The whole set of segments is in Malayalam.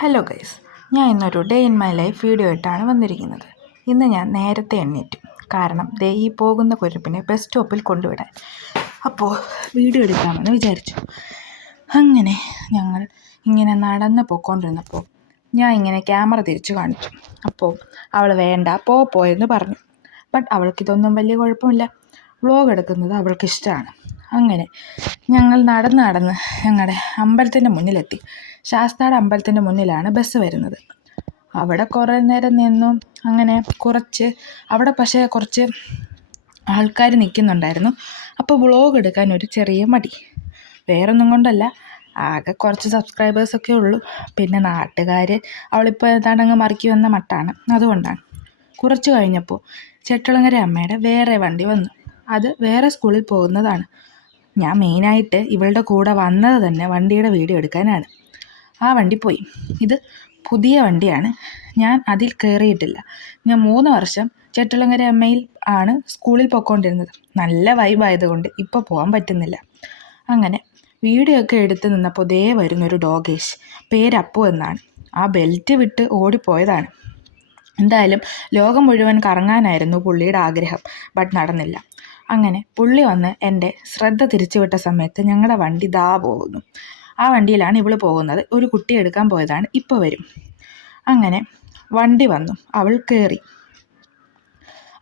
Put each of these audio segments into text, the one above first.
ഹലോ ഗൈസ്, ഞാൻ ഇന്നൊരു day in my life video ആയിട്ടാണ് വന്നിരിക്കുന്നത്. ഇന്ന് ഞാൻ നേരത്തെ എണ്ണീറ്റു. കാരണം ദേ ഈ പോകുന്ന കുരുപ്പിനെ ബസ് സ്റ്റോപ്പിൽ കൊണ്ടുവിടാൻ. അപ്പോൾ വീഡിയോ എടുക്കാമെന്ന് വിചാരിച്ചു. അങ്ങനെ ഞങ്ങൾ ഇങ്ങനെ നടന്ന് പോയിക്കൊണ്ടിരുന്നപ്പോൾ ഞാൻ ഇങ്ങനെ ക്യാമറ തിരിച്ചു കാണിച്ചു. അപ്പോൾ അവൾ വേണ്ട പോയെന്ന് പറഞ്ഞു. ബട്ട് അവൾക്കിതൊന്നും വലിയ കുഴപ്പമില്ല. വ്ളോഗ് എടുക്കുന്നത് അവൾക്കിഷ്ടമാണ്. അങ്ങനെ ഞങ്ങൾ നടന്ന് ഞങ്ങളുടെ അമ്പലത്തിൻ്റെ മുന്നിലെത്തി. ശാസ്താട് അമ്പലത്തിൻ്റെ മുന്നിലാണ് ബസ് വരുന്നത്. അവിടെ കുറേ നേരം നിന്നു. അങ്ങനെ പക്ഷേ കുറച്ച് ആൾക്കാർ നിൽക്കുന്നുണ്ടായിരുന്നു. അപ്പോൾ വ്ളോഗ് എടുക്കാൻ ഒരു ചെറിയ മടി. വേറൊന്നും കൊണ്ടല്ല, ആകെ കുറച്ച് സബ്സ്ക്രൈബേഴ്സൊക്കെ ഉള്ളൂ. പിന്നെ നാട്ടുകാർ അവളിപ്പോൾ ഏതാണ്ടങ്ങ് മറിക്കി വന്ന മട്ടാണ്, അതുകൊണ്ടാണ്. കുറച്ച് കഴിഞ്ഞപ്പോൾ ചെട്ടിളങ്ങര അമ്മയുടെ വേറെ വണ്ടി വന്നു. അത് വേറെ സ്കൂളിൽ പോകുന്നതാണ്. ഞാൻ മെയിനായിട്ട് ഇവളുടെ കൂടെ വന്നത് തന്നെ വണ്ടിയുടെ വീഡിയോ എടുക്കാനാണ്. ആ വണ്ടി പോയി. ഇത് പുതിയ വണ്ടിയാണ്. ഞാൻ അതിൽ കയറിയിട്ടില്ല. ഞാൻ 3 വർഷം ചെട്ടിളങ്ങര അമ്മയിൽ ആണ് സ്കൂളിൽ പോയിക്കൊണ്ടിരുന്നത്. നല്ല വൈബായതുകൊണ്ട് ഇപ്പോൾ പോകാൻ പറ്റുന്നില്ല. അങ്ങനെ വീഡിയോ ഒക്കെ എടുത്ത് നിന്നപ്പോൾ ദേ വരുന്നൊരു ഡോഗേഷ്. പേര് അപ്പു എന്നാണ്. ആ ബെൽറ്റ് വിട്ട് ഓടിപ്പോയതാണ്. എന്തായാലും ലോകം മുഴുവൻ കറങ്ങാനായിരുന്നു പുള്ളിയുടെ ആഗ്രഹം. ബട്ട് നടന്നില്ല. അങ്ങനെ പുള്ളി വന്ന് എൻ്റെ ശ്രദ്ധ തിരിച്ചുവിട്ട സമയത്ത് ഞങ്ങളുടെ വണ്ടി ദാ പോകുന്നു. ആ വണ്ടിയിലാണ് ഇവൾ പോകുന്നത്. ഒരു കുട്ടി എടുക്കാൻ പോയതാണ്, ഇപ്പോൾ വരും. അങ്ങനെ വണ്ടി വന്നു, അവൾ കയറി.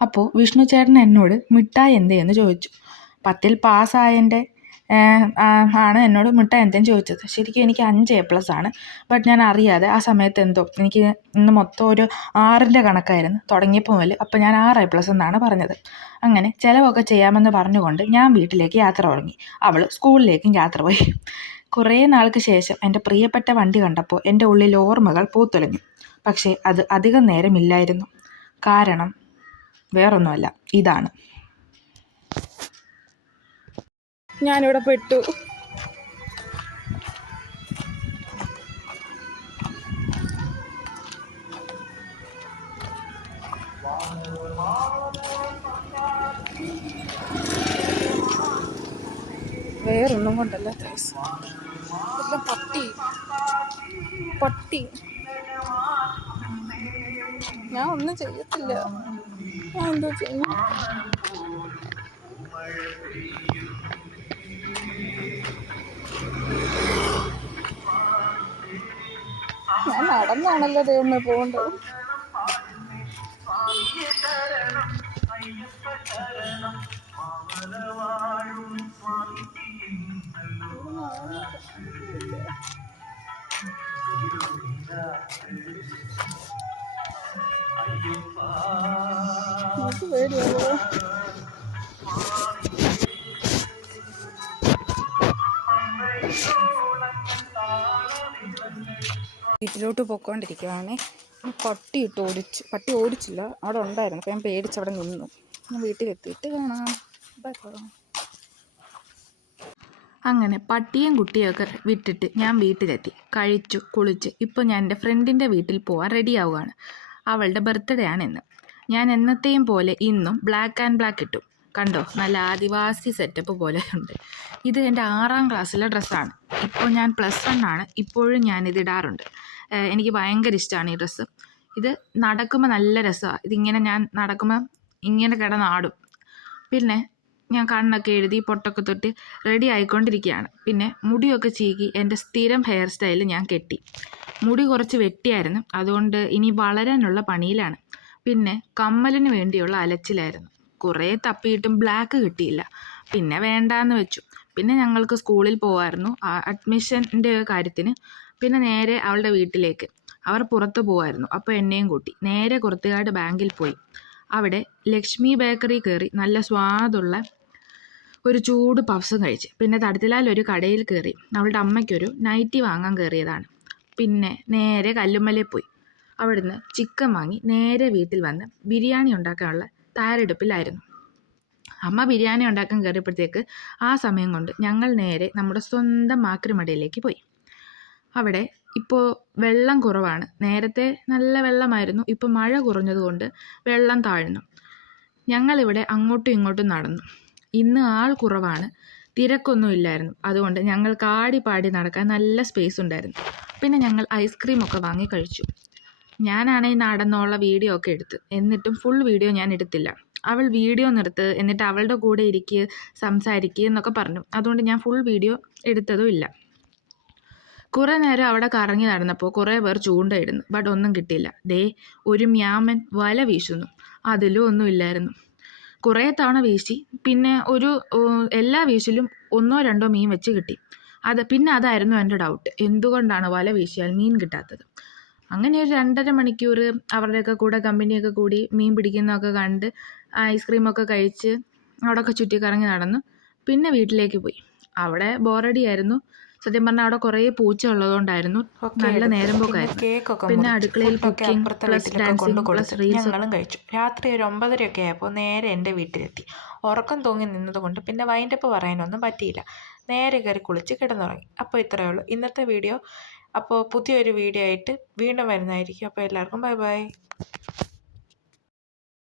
അപ്പോൾ വിഷ്ണു ചേട്ടൻ എന്നോട് മിഠായി എന്തേന്ന് ചോദിച്ചു. 10ൽ പാസ്സായതിൻ്റെ ആണ് എന്നോട് മിഠായി എന്തേന്ന് ചോദിച്ചത്. ശരിക്കും എനിക്ക് 5 A+ ആണ്. ബട്ട് ഞാൻ അറിയാതെ ആ സമയത്ത് എന്തോ എനിക്ക് ഇന്ന് മൊത്തം ഒരു 6ൻ്റെ കണക്കായിരുന്നു തുടങ്ങിയപ്പോൾ മുതൽ. അപ്പോൾ ഞാൻ 6 A+ എന്നാണ് പറഞ്ഞത്. അങ്ങനെ ചിലവൊക്കെ ചെയ്യാമെന്ന് പറഞ്ഞുകൊണ്ട് ഞാൻ വീട്ടിലേക്ക് യാത്ര തുടങ്ങി. അവൾ സ്കൂളിലേക്കും യാത്ര പോയി. കുറേ നാൾക്ക് ശേഷം എൻ്റെ പ്രിയപ്പെട്ട വണ്ടി കണ്ടപ്പോൾ എൻ്റെ ഉള്ളിൽ ഓർമ്മകൾ പൂത്തുലഞ്ഞു. പക്ഷേ അത് അധികം നേരമില്ലായിരുന്നു. കാരണം വേറൊന്നുമല്ല, ഇതാണ്. ഞാനിവിടെ പെട്ടു. വേറൊന്നും കൊണ്ടല്ല, പട്ടി ഞാൻ ഒന്നും ചെയ്യത്തില്ല. ഞാൻ എന്തോ ചെയ്യും. ഞാൻ നടന്നാണല്ലോ ദൈവമേ പോകേണ്ടത്. പേടിയാവോ? വീട്ടിലോട്ട് പോയിക്കൊണ്ടിരിക്കുവാണേ. പട്ടി ഓടിച്ചില്ല, അവിടെ ഉണ്ടായിരുന്നു. അപ്പം ഞാൻ പേടിച്ചവിടെ നിന്നു. ഞാൻ വീട്ടിലെത്തിയിട്ട് കാണാം. അങ്ങനെ പട്ടിയും കുട്ടിയൊക്കെ വിട്ടിട്ട് ഞാൻ വീട്ടിലെത്തി. കഴിച്ചു കുളിച്ച് ഇപ്പോൾ ഞാൻ എൻ്റെ ഫ്രണ്ടിൻ്റെ വീട്ടിൽ പോകാൻ റെഡി ആവുകയാണ്. അവളുടെ ബർത്ത്ഡേ ആണ് ഇന്ന്. ഞാൻ എന്നത്തെയും പോലെ ഇന്നും ബ്ലാക്ക് ആൻഡ് ബ്ലാക്ക് ഇട്ടു. കണ്ടോ, നല്ല ആദിവാസി സെറ്റപ്പ് പോലെ ഉണ്ട്. ഇത് എൻ്റെ 6ാം ക്ലാസ്സിലെ ഡ്രസ്സാണ്. ഇപ്പോൾ ഞാൻ +1 ആണ്. ഇപ്പോഴും ഞാനിത് ഇടാറുണ്ട്. എനിക്ക് ഭയങ്കര ഇഷ്ടമാണ് ഈ ഡ്രസ്സ്. ഇത് നടക്കുമ്പോൾ നല്ല രസമാണ്. ഇതിങ്ങനെ ഞാൻ നടക്കുമ്പോൾ ഇങ്ങനെ കിടന്നാടും. പിന്നെ ഞാൻ കണ്ണൊക്കെ എഴുതി പൊട്ടൊക്കെ തൊട്ട് റെഡി ആയിക്കൊണ്ടിരിക്കുകയാണ്. പിന്നെ മുടിയൊക്കെ ചീകി എൻ്റെ സ്ഥിരം ഹെയർ സ്റ്റൈൽ ഞാൻ കെട്ടി. മുടി കുറച്ച് വെട്ടിയായിരുന്നു, അതുകൊണ്ട് ഇനി വളരാനുള്ള പണിയിലാണ്. പിന്നെ കമ്മലിന് വേണ്ടിയുള്ള അലച്ചിലായിരുന്നു. കുറേ തപ്പിയിട്ടും ബ്ലാക്ക് കിട്ടിയില്ല. പിന്നെ വേണ്ടാന്ന് വെച്ചു. പിന്നെ ഞങ്ങൾക്ക് സ്കൂളിൽ പോകാമായിരുന്നു അഡ്മിഷൻ്റെ കാര്യത്തിന്. പിന്നെ നേരെ അവളുടെ വീട്ടിലേക്ക്. അവർ പുറത്ത് പോകുമായിരുന്നു. അപ്പോൾ എന്നെയും കൂട്ടി നേരെ കുറത്തുകാട് ബാങ്കിൽ പോയി. അവിടെ ലക്ഷ്മി ബേക്കറി കയറി നല്ല സ്വാദുള്ള ഒരു ചൂട് പഫ്സും കഴിച്ച്. പിന്നെ തടത്തിലാൽ ഒരു കടയിൽ കയറി അവളുടെ അമ്മയ്ക്കൊരു നൈറ്റി വാങ്ങാൻ കയറിയതാണ്. പിന്നെ നേരെ കല്ലുമ്മലയിൽ പോയി. അവിടുന്ന് ചിക്കൻ വാങ്ങി നേരെ വീട്ടിൽ വന്ന് ബിരിയാണി ഉണ്ടാക്കാനുള്ള തയ്യാറെടുപ്പിലായിരുന്നു. അമ്മ ബിരിയാണി ഉണ്ടാക്കാൻ കയറിയപ്പോഴത്തേക്ക് ആ സമയം കൊണ്ട് ഞങ്ങൾ നേരെ നമ്മുടെ സ്വന്തം മാക്രിമടയിലേക്ക് പോയി. അവിടെ ഇപ്പോൾ വെള്ളം കുറവാണ്. നേരത്തെ നല്ല വെള്ളമായിരുന്നു. ഇപ്പോൾ മഴ കുറഞ്ഞതുകൊണ്ട് വെള്ളം താഴ്ന്നു. ഞങ്ങളിവിടെ അങ്ങോട്ടും ഇങ്ങോട്ടും നടന്നു. ഇന്ന് ആൾ കുറവാണ്, തിരക്കൊന്നും ഇല്ലായിരുന്നു. അതുകൊണ്ട് ഞങ്ങൾക്ക് ആടി പാടി നടക്കാൻ നല്ല സ്പേസ് ഉണ്ടായിരുന്നു. പിന്നെ ഞങ്ങൾ ഐസ്ക്രീമൊക്കെ വാങ്ങി കഴിച്ചു. ഞാനാണെങ്കിൽ നടന്നുള്ള വീഡിയോ ഒക്കെ എടുത്ത്, എന്നിട്ടും ഫുൾ വീഡിയോ ഞാൻ എടുത്തില്ല. അവൾ വീഡിയോ നിർത്ത്, എന്നിട്ട് അവളുടെ കൂടെ ഇരിക്കുക, സംസാരിക്കുക എന്നൊക്കെ പറഞ്ഞു. അതുകൊണ്ട് ഞാൻ ഫുൾ വീഡിയോ എടുത്തതും ഇല്ല. കുറേ നേരം അവിടെ കറങ്ങി നടന്നപ്പോൾ കുറേ പേർ ചൂണ്ടയിടുന്നു. ബട്ട് ഒന്നും കിട്ടിയില്ല. ദേ ഒരു മ്യാമൻ വല വീശുന്നു. അതിലും ഒന്നുമില്ലായിരുന്നു. കുറേ തവണ വീശി, പിന്നെ എല്ലാ വീശിലും 1-2 മീൻ വെച്ച് കിട്ടി. പിന്നെ അതായിരുന്നു എൻ്റെ ഡൗട്ട്, എന്തുകൊണ്ടാണ് വല വീശിയാൽ മീൻ കിട്ടാത്തത്. അങ്ങനെ ഒരു 2.5 മണിക്കൂർ അവരുടെയൊക്കെ കൂടെ കമ്പനിയൊക്കെ കൂടി മീൻ പിടിക്കുന്നതൊക്കെ കണ്ട് ഐസ്ക്രീമൊക്കെ കഴിച്ച് അവിടെയൊക്കെ ചുറ്റിക്കറങ്ങി നടന്നു. പിന്നെ വീട്ടിലേക്ക് പോയി. അവിടെ ബോറടിയായിരുന്നു. സത്യം പറഞ്ഞാൽ അവിടെ കുറേ പൂച്ച ഉള്ളതുകൊണ്ടായിരുന്നു നല്ല നേരം പോക്കായിരുന്നു. പിന്നെ അടുക്കളയിൽ cooking plus dancing plus reels. ഞങ്ങളും കഴിച്ചു. രാത്രി ഒരു 9:30 ആയപ്പോൾ നേരെ എൻ്റെ വീട്ടിലെത്തി. ഉറക്കം തൂങ്ങി നിന്നതുകൊണ്ട് പിന്നെ വൈൻഡപ്പ് പറയാനൊന്നും പറ്റിയില്ല. നേരെ കയറി കുളിച്ച് കിടന്നുറങ്ങി. അപ്പോൾ ഇത്രയേ ഉള്ളൂ ഇന്നത്തെ വീഡിയോ. അപ്പോൾ പുതിയൊരു വീഡിയോ ആയിട്ട് വീണ്ടും വരുന്നതായിരിക്കും. അപ്പോൾ എല്ലാവർക്കും ബൈ ബൈ.